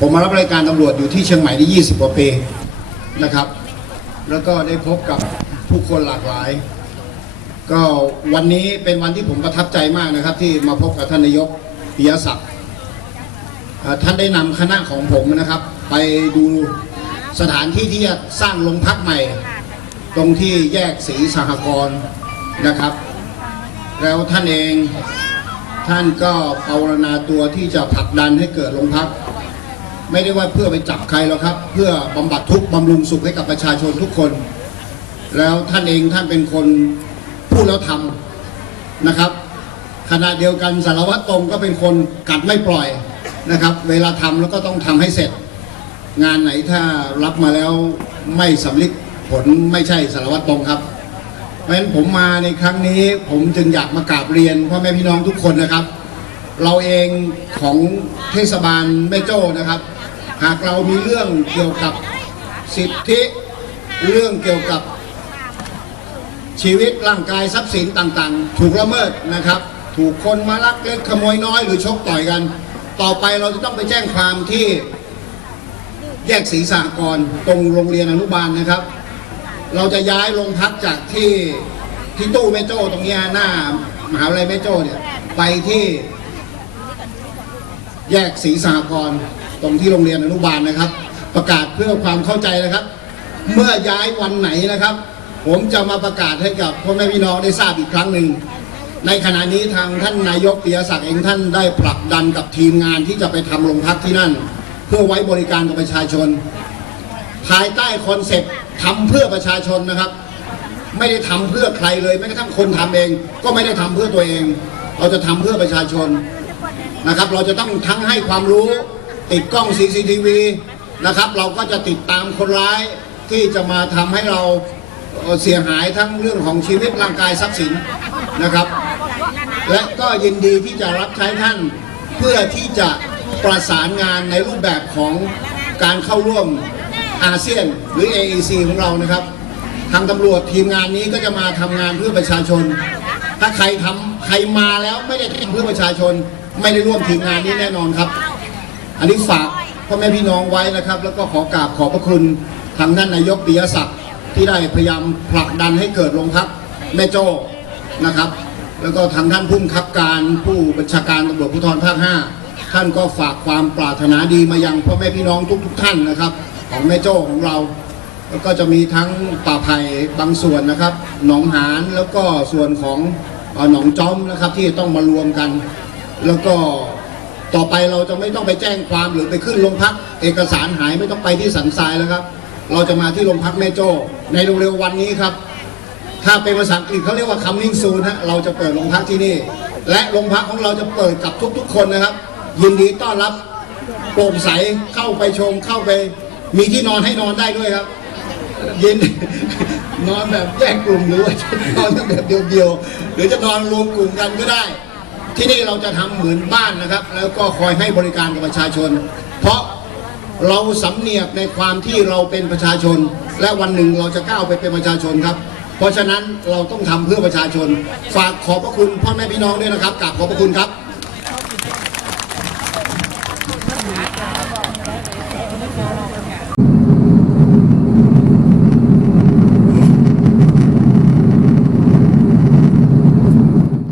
ผมมารับรายการตำรวจอยู่ที่เชียงใหม่ได้ 20 กว่าปีนะครับ แล้วก็ได้พบกับผู้คนหลากหลาย ก็วันนี้เป็นวันที่ผมประทับใจมากนะครับ ที่มาพบกับท่านนายกปิยศักดิ์ท่านได้นำคณะของผมนะครับ ไปดูสถานที่ที่จะสร้างโรงพักใหม่ ตรงที่แยกศรีสหกรณ์นะครับ แล้วท่านเองท่านก็ภาวนาตัวที่จะผลักดันให้เกิดโรงพัก ไม่ได้ว่าเพื่อไปจับใครหรอกครับ เพื่อบำบัดทุกข์บำรุงสุขให้กับประชาชนทุกคน แล้วท่านเองท่านเป็นคนพูดแล้วทำนะครับ ขณะเดียวกันสารวัตรตรงก็เป็นคนกัดไม่ปล่อยนะครับ เวลาทำแล้วก็ต้องทำให้เสร็จ งานไหนถ้ารับมาแล้วไม่สำลิดผลไม่ใช่สารวัตรตรงครับ เพราะฉะนั้นผมมาในครั้งนี้ผมจึงอยากมากราบเรียนพ่อแม่พี่น้องทุกคนนะครับ เราเองของเทศบาลแม่โจ้นะครับ หากเรามีเรื่องเกี่ยวกับสิทธิเรื่องเกี่ยวกับชีวิตร่างกายทรัพย์สินต่างๆ ถูกละเมิดนะครับ ถูกคนมาลักเล็กขโมยน้อยหรือชกต่อยกัน ต่อไปเราจะต้องไปแจ้งความที่แยกศรีสากรตรงโรงเรียนอนุบาลนะครับ เราจะย้ายโรงพักจากที่ที่ตู้แม่โจ้ตรงนี้หน้ามหาวิทยาลัยแม่โจ้เนี่ยไปที่แยกศรีสหกร ตรงที่โรงเรียนอนุบาลนะครับ ประกาศเพื่อความเข้าใจนะครับ เมื่อย้ายวันไหนนะครับ ผมจะมาประกาศให้กับพ่อแม่พี่น้องได้ทราบอีกครั้งหนึ่งในขณะนี้ทางท่านนายกปิยศักดิ์เองท่านได้ผลักดันกับทีมงานที่จะไปทำโรงพักที่นั่น เพื่อไว้บริการกับประชาชน ภายใต้คอนเซ็ปต์ทำเพื่อประชาชนนะครับ ไม่ได้ทำเพื่อใครเลยแม้กระทั่งคนทำเอง ก็ไม่ได้ทำเพื่อตัวเอง เราจะทำเพื่อประชาชนนะครับ เราจะต้องทั้งให้ความรู้ ติดกล้อง CCTV นะครับ เราก็จะติดตามคนร้ายที่จะมาทำให้เราเสียหายทั้งเรื่องของชีวิตร่างกายทรัพย์สินนะครับ และก็ยินดีที่จะรับใช้ท่านเพื่อที่จะประสานงานในรูปแบบของการเข้าร่วมอาเซียนหรือ AEC ของเรานะครับ ทางตำรวจทีมงานนี้ก็จะมาทำงานเพื่อประชาชน ถ้าใครทำใครมาแล้วไม่ได้ทำเพื่อประชาชน ไม่ได้ร่วมทีมงานนี้แน่นอนครับ อันนี้ฝากพ่อแม่พี่น้องไว้นะครับ แล้วก็ขอกราบขอบพระคุณทางท่านนายกปิยศักดิ์ที่ได้พยายามผลักดันให้เกิดโรงพักแม่โจ้นะครับ แล้วก็ทางท่านผู้บังคับการผู้บัญชาการตำรวจภูธรภาค5ท่านก็ฝากความปรารถนาดีมายังพ่อแม่พี่น้องทุก ๆท่านนะครับ ของแม่โจ้ของเราแล้วก็จะมีทั้งป่าไผ่บางส่วนนะครับ หนองหานแล้วก็ส่วนของหนองจอมนะครับที่ต้องมารวมกัน แล้วก็ ต่อไปเราจะไม่ต้องไปแจ้งความหรือไปขึ้นโรงพัก เอกสารหายไม่ต้องไปที่สันทรายแล้วครับ เราจะมาที่โรงพักแม่โจ้ในเร็วๆวันนี้ครับ ถ้าเป็นภาษาอังกฤษเขาเรียกว่า coming soon ฮะเราจะเปิดโรงพักที่นี่ และโรงพักของเราจะเปิดกับทุกๆ คนนะครับ ยินดีต้อนรับโปร่งใสเข้าไปชมเข้าไป มีที่นอนให้นอนได้ด้วยครับยินนอนแบบแยกกลุ่มหรือว่าจะนอนแบบเดียวๆหรือจะนอนรวมกลุ่มกันก็ได้ ที่นี่เราจะทำเหมือนบ้านนะครับ แล้วก็คอยให้บริการกับประชาชน เพราะเราสำเนียกในความที่เราเป็นประชาชน และวันหนึ่งเราจะก้าวไปเป็นประชาชนครับ เพราะฉะนั้นเราต้องทำเพื่อประชาชน ฝากขอบพระคุณพ่อแม่พี่น้องด้วยนะครับกราบขอบพระคุณครับ